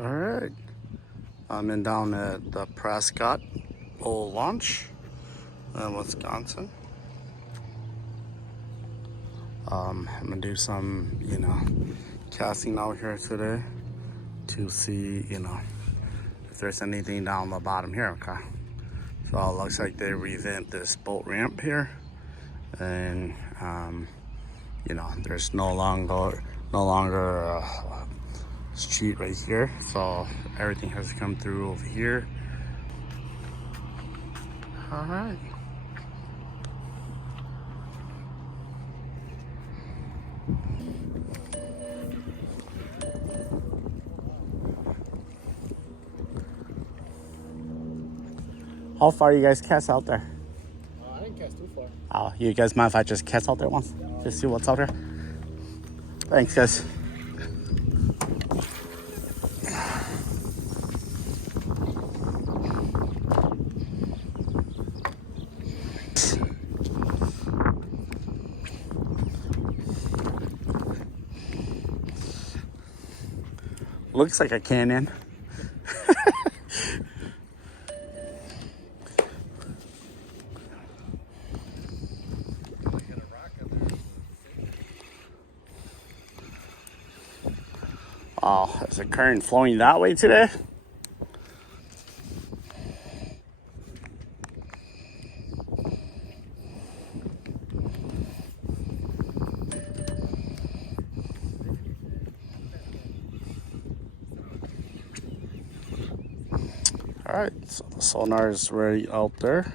All right, I'm in down at the Prescott Old Launch in Wisconsin. I'm gonna do some, casting out here today to see, if there's anything down the bottom here. Okay, so it looks like they revamped this boat ramp here, and there's no longer street right here, so everything has come through over here. All right. How far you guys cast out there? I didn't cast too far. Oh, you guys mind if I just cast out there once? Just see what's out here? Thanks, guys. Looks like a canyon. Oh, is the current flowing that way today? All right, so the sonar is right out there.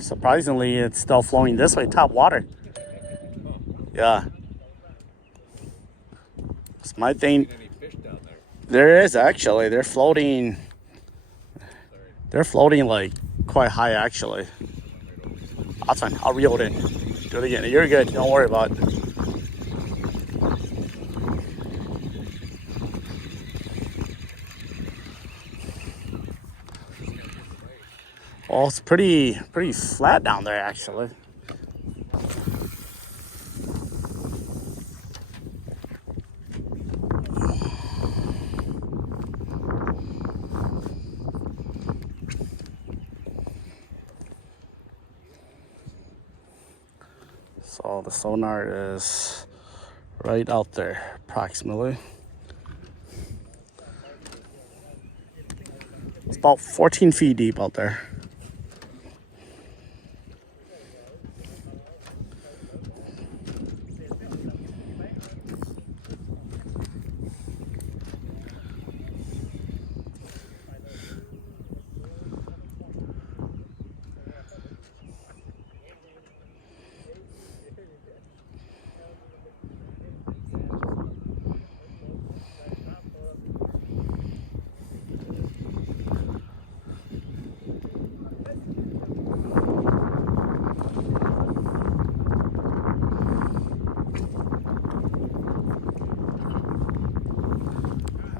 Surprisingly, it's still flowing this way, top water. Yeah. It's my thing. Any fish down there? There is actually. They're floating. They're floating like quite high actually. That's fine. I'll reel it in. Do it again. You're good. Don't worry about it. Well, it's pretty flat down there actually. So the sonar is right out there, approximately. It's about 14 feet deep out there.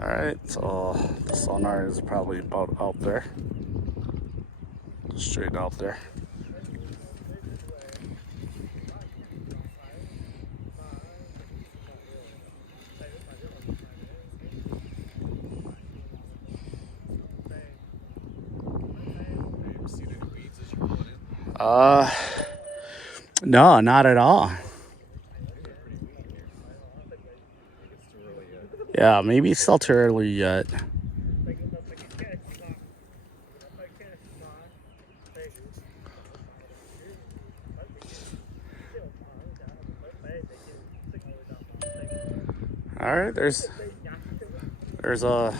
Alright, so the sonar is probably about out there. Straight out there. No, not at all. Yeah, maybe it's still too early yet. All right, there's a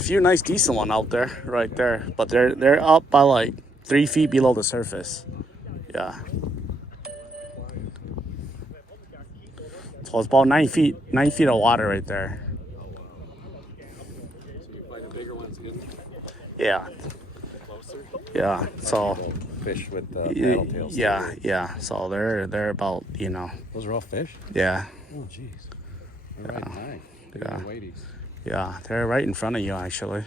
few nice decent one out there, right there, but they're up by like 3 feet below the surface. Yeah. So it's about 9 feet of water right there. So you find the bigger ones in Yeah. closer? Yeah. So Fish with the paddle tails. yeah. So they're about, Those are all fish? yeah. Oh, jeez. All right, nice. Yeah. Weighties. Yeah, they're right in front of you actually.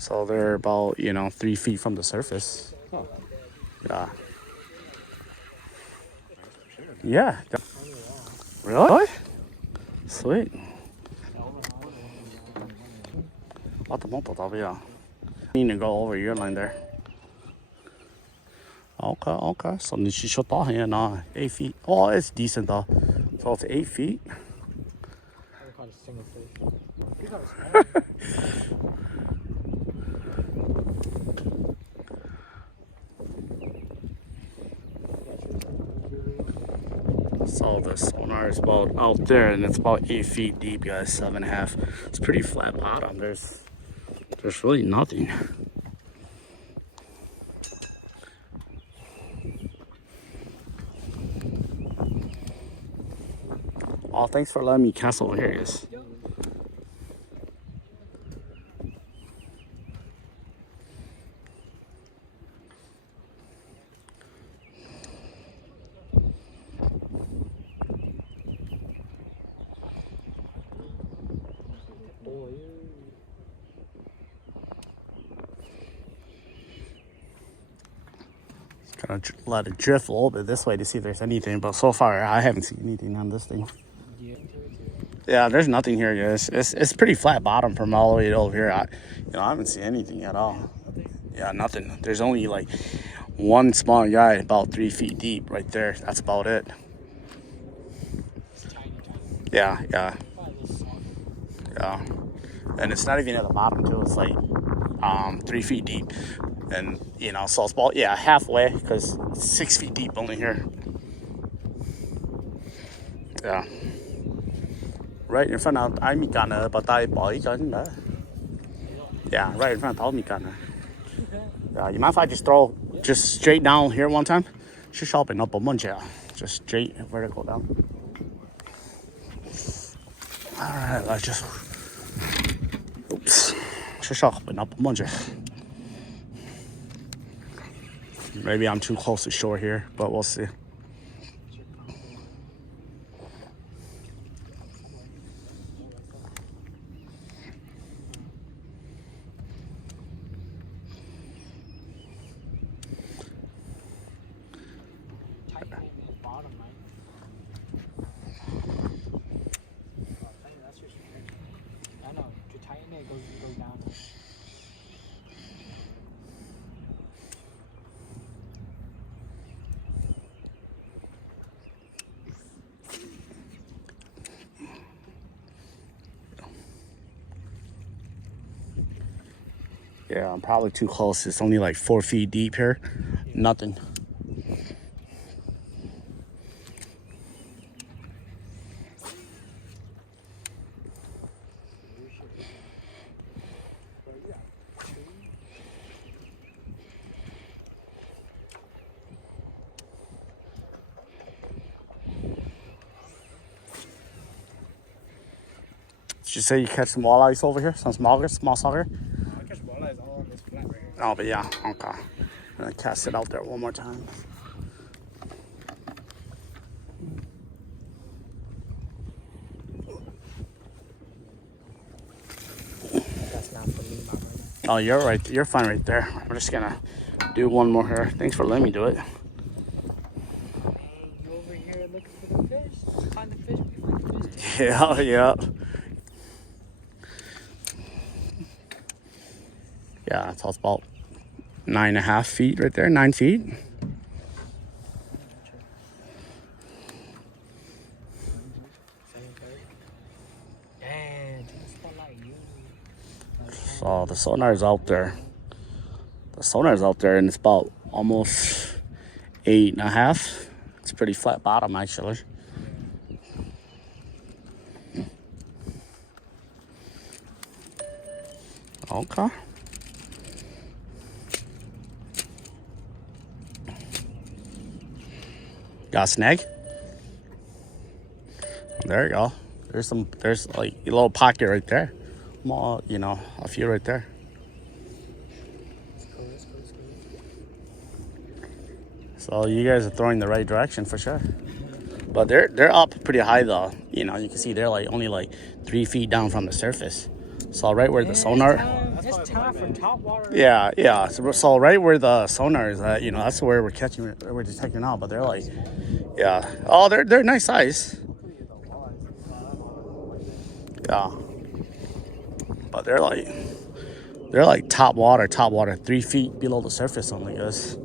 So they're about, 3 feet from the surface. Oh. Yeah. Yeah. Really? Sweet. What the motor yeah. Need to go over your line there. Okay, okay. So you should talk here now. 8 feet. Oh, it's decent though. So it's 8 feet. So the sonar is about out there, and it's about 8 feet deep, guys. 7.5. It's pretty flat bottom. There's really nothing. Oh, thanks for letting me cast over here, guys. Kind of let it drift a little bit this way to see if there's anything, but so far I haven't seen anything on this thing. Yeah, there's nothing here, guys. It's pretty flat bottom from all the way over here. I haven't seen anything at all. Yeah, nothing. There's only like one small guy about 3 feet deep right there. That's about it. Yeah. And it's not even at the bottom too. It's like 3 feet deep. And so it's about halfway, because it's 6 feet deep only here. Yeah. Right in front of I mean gonna but I boy gonna. Yeah, right in front of me gonna. Yeah, you mind if I just throw straight down here one time? Just shopping up a bunch, yeah. Just straight vertical down. Alright, let's just oops. Just shopping up a bunch. Maybe I'm too close to shore here, but we'll see. Yeah, I'm probably too close. It's only like 4 feet deep here. Nothing. Did you say you catch some walleyes over here? Some small sucker? I catch walleyes all on this flat right here. Oh, but yeah, okay. I'm gonna cast it out there one more time. That's not for me, my brother. Oh, you're right. You're fine right there. I'm just gonna do one more here. Thanks for letting me do it. You over here looking for the fish? Find the fish, we find the fish. Yeah. Yeah, it's about 9.5 feet right there. 9 feet. So the sonar's out there. And it's about almost 8.5. It's pretty flat bottom actually. Okay. Got a snag? There you go. There's like a little pocket right there. More, a few right there. So you guys are throwing the right direction for sure. But they're up pretty high though. You can see they're like only like 3 feet down from the surface. So right where the sonar. Just time for top water. Yeah, yeah. So right where the sonar is at, you know, that's where we're catching it, we're detecting now. But they're like, yeah. Oh, they're nice size. Yeah. But they're like top water, 3 feet below the surface only, guys.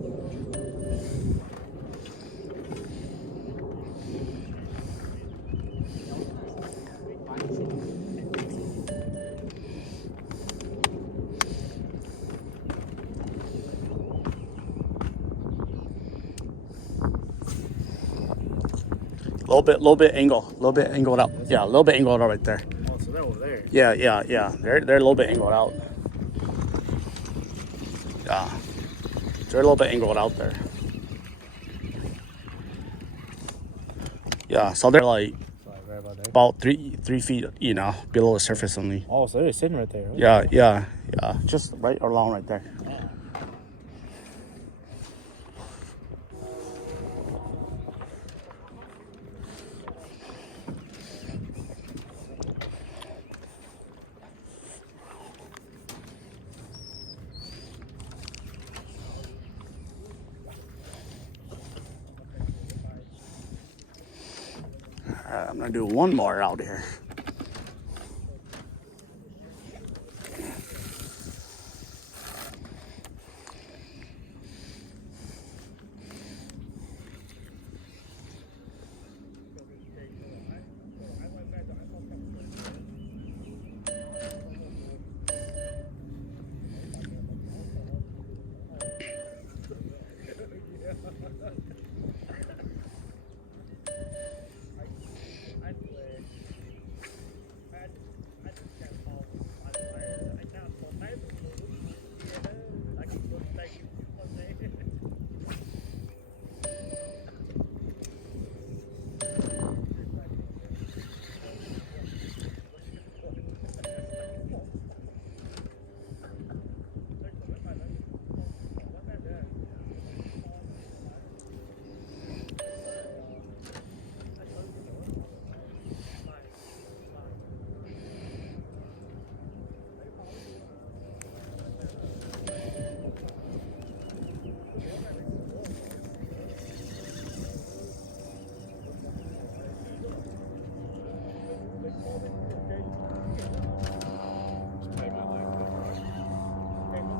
Little bit angled out. Yeah, a little bit angled out right there. Oh, so they're over there. Yeah. They're a little bit angled out. Yeah, they're a little bit angled out there. Yeah, so they're like Right about there. about 3 feet, you know, below the surface only. Oh, so they're sitting right there. Yeah, just right along right there. I'm gonna do one more out here.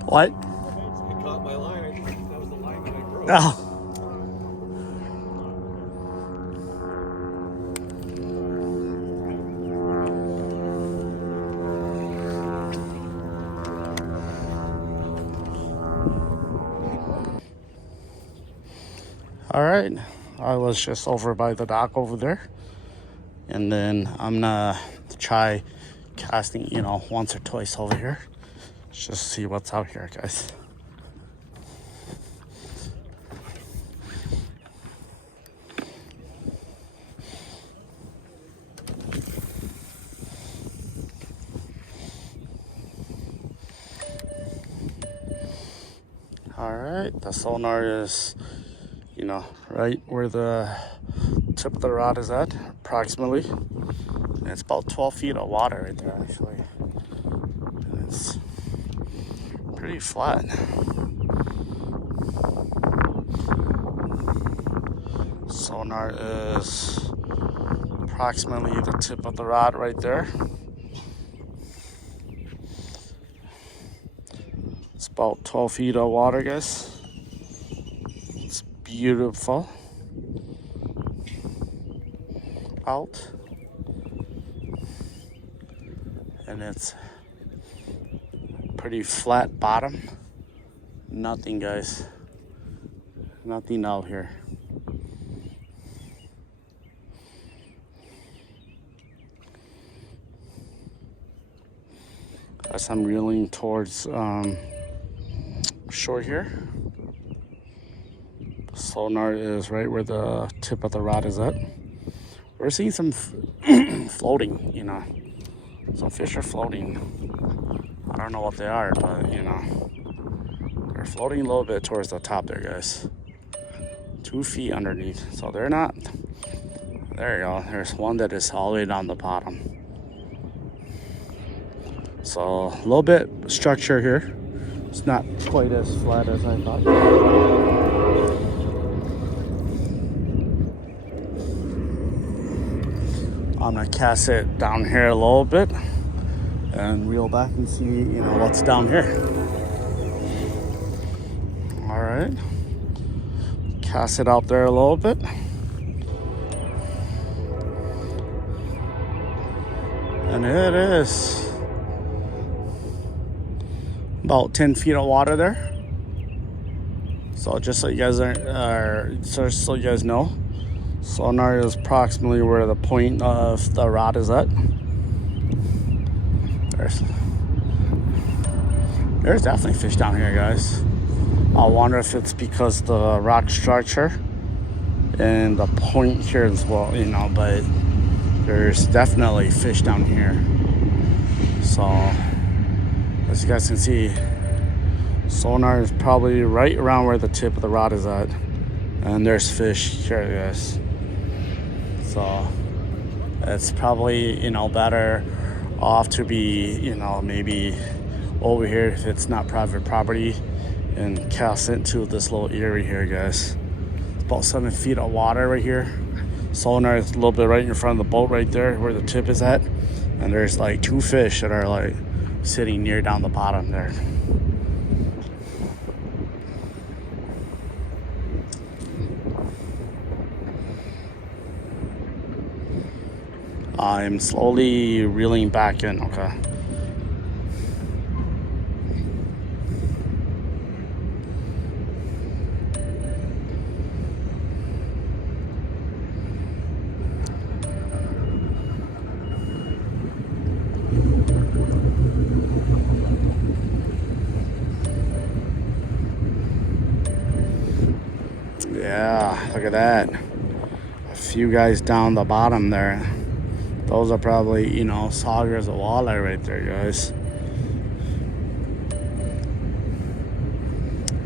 What? I caught my line. I think that was the line that I broke. Oh. All right, I was just over by the dock over there, and then I'm gonna try casting, you know, once or twice over here, just see what's out here, guys. All right, the sonar is, you know, right where the tip of the rod is at, approximately. And it's about 12 feet of water right there, actually. And it's pretty flat. Sonar is approximately the tip of the rod right there. It's about 12 feet of water, guys. It's beautiful out, and it's pretty flat bottom. Nothing, guys. Nothing out here. As I'm reeling towards shore here, the sonar is right where the tip of the rod is at. We're seeing some floating, you know. Some fish are floating. I don't know what they are, but you know, they're floating a little bit towards the top there, guys. 2 feet underneath, so they're not. There you go. There's one that is all the way down the bottom. So a little bit structure here. It's not quite as flat as I thought. I'm gonna cast it down here a little bit and reel back and see, you know, what's down here. All right, cast it out there a little bit. And it is about 10 feet of water there. So just so you guys so you guys know, sonar is approximately where the point of the rod is at. There's definitely fish down here, guys. I wonder if it's because the rock structure and the point here as well, you know, but there's definitely fish down here. So as you guys can see, sonar is probably right around where the tip of the rod is at, and there's fish here, guys. So it's probably, you know, better off to be, you know, maybe over here if it's not private property, and cast into this little area here, guys. It's about 7 feet of water right here. Sonar is a little bit right in front of the boat right there where the tip is at, and there's like 2 fish that are like sitting near down the bottom there. I'm slowly reeling back in, okay? Yeah, look at that. A few guys down the bottom there. Those are probably, you know, saugers of walleye right there, guys.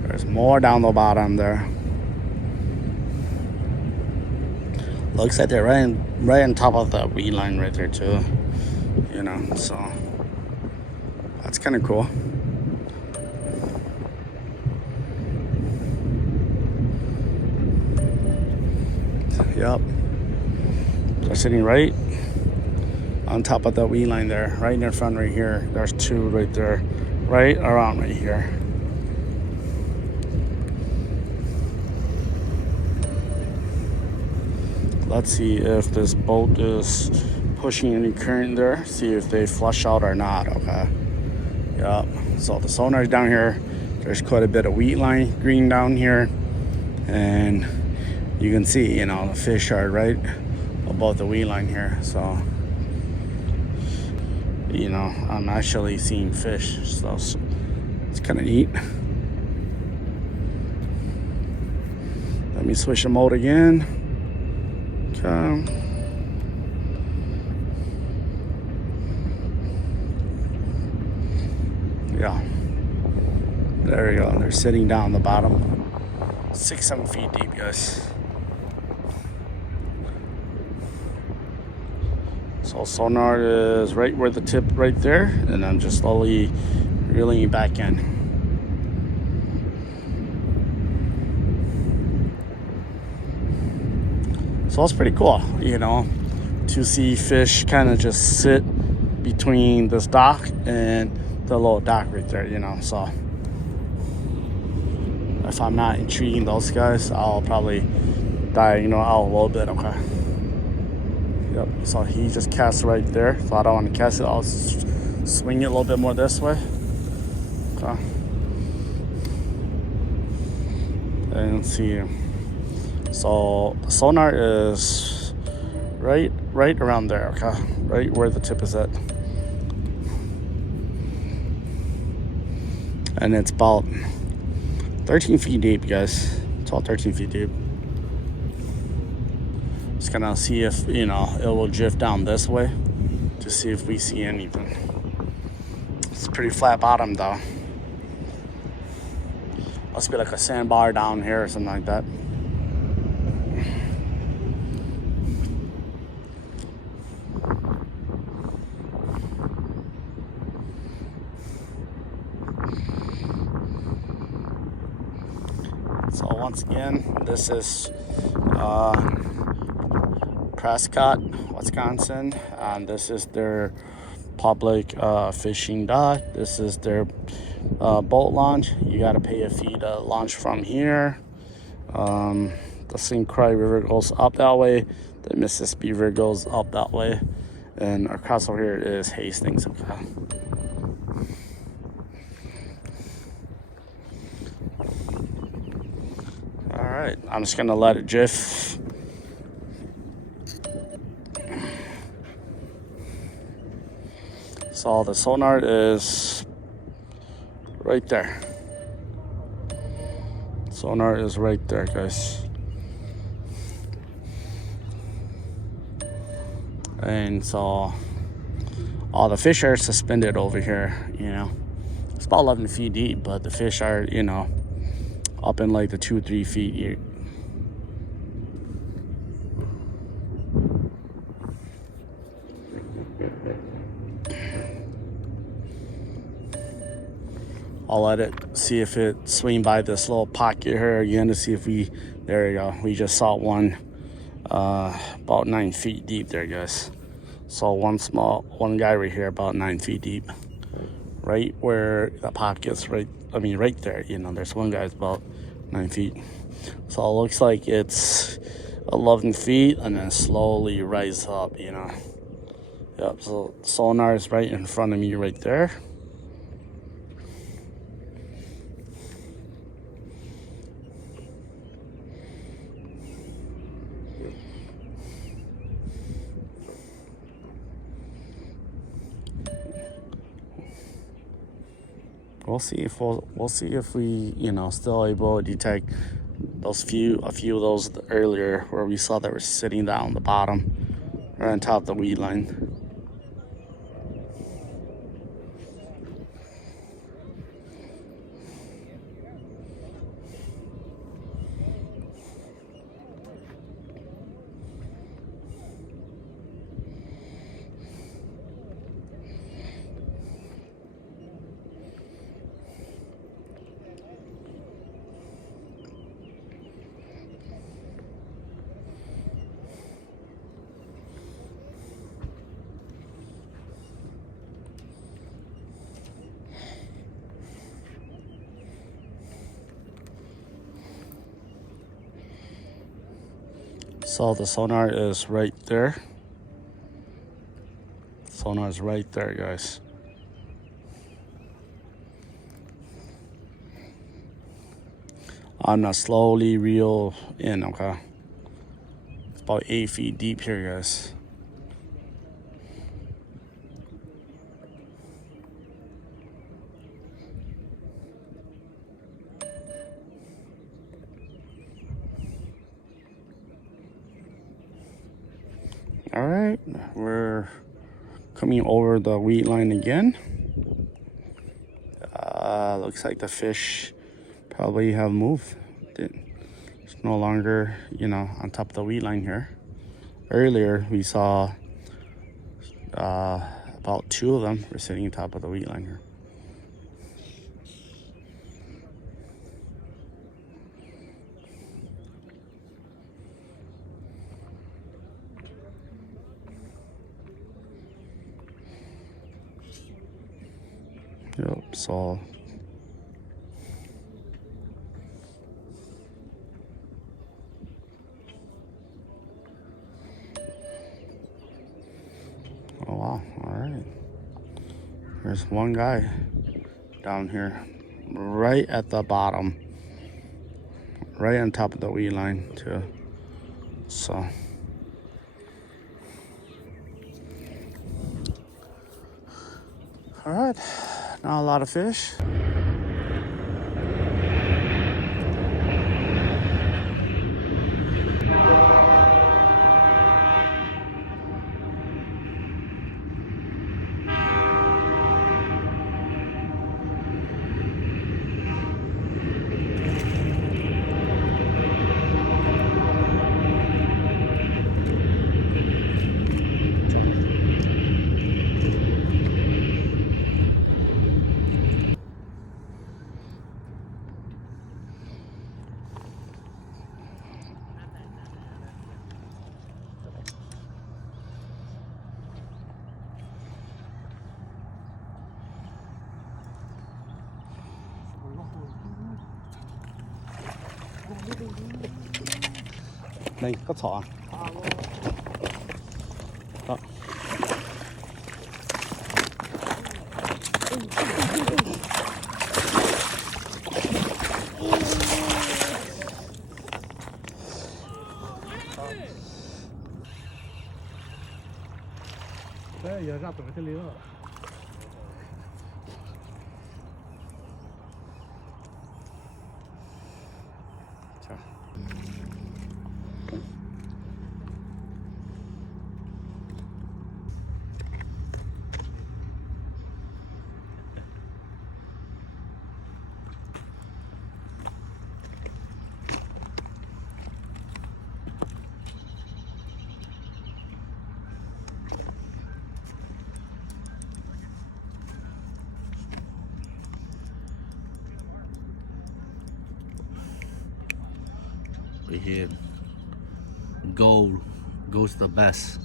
There's more down the bottom there. Looks like they're right on top of the weed line right there too. You know, so that's kind of cool. Yep, they're sitting right on top of the weed line there, right in their front right here. There's 2 right there, right around right here. Let's see if this boat is pushing any current there, see if they flush out or not, okay? Yep, so the sonar is down here. There's quite a bit of weed line green down here, and you can see, you know, the fish are right above the weed line here. So, you know, I'm actually seeing fish, so it's kind of neat. Let me switch the mode again. Okay. Yeah, there we go. They're sitting down the bottom, 6-7 feet deep, guys. So sonar is right where the tip right there, and I'm just slowly reeling it back in. So it's pretty cool, you know, to see fish kind of just sit between this dock and the little dock right there, you know. So if I'm not intriguing those guys, I'll probably diagonal out a little bit, okay? Yep, so he just cast right there, so I don't want to cast it. I'll swing it a little bit more this way. Okay. And let's see. So the sonar is right around there, okay? Right where the tip is at. And it's about 13 feet deep, guys. It's all 13 feet deep. Just gonna see if, you know, it will drift down this way to see if we see anything. It's pretty flat bottom though. Must be like a sandbar down here or something like that. once again, this is Prescott, Wisconsin, and this is their public fishing dock. This is their boat launch. You got to pay a fee to launch from here. The St. Croix River goes up that way. The Mississippi River goes up that way. And across over here is Hastings. Okay. All right, I'm just gonna let it drift. So the sonar is right there. Sonar is right there, guys. And so all the fish are suspended over here, you know. It's about 11 feet deep, but the fish are, you know, up in like the 2-3 feet here. I'll let it see if it swing by this little pocket here again to see if we, there you go. We just saw one about 9 feet deep there, guys. So one guy right here about 9 feet deep. Right where the pocket's right there, you know, there's one guy's about 9 feet. So it looks like it's 11 feet and then slowly rise up, you know. Yep, so sonar is right in front of me right there. We'll see if we, you know, still able to detect a few of those earlier where we saw that were sitting down the bottom right on top of the weed line. So the sonar is right there. Sonar is right there, guys. I'm gonna slowly reel in, okay? It's about 8 feet deep here, guys. All right, we're coming over the weed line again. Looks like the fish probably have moved. It's no longer, you know, on top of the weed line here. Earlier, we saw about 2 of them were sitting on top of the weed line here. Yep, so oh wow, all right. There's one guy down here right at the bottom, right on top of the weed line too. So all right, not a lot of fish. Đây, cắt sỏ. Đó. Đấy, giờ ra tụi cái lưới rồi. 자. Right here, gold goes the best.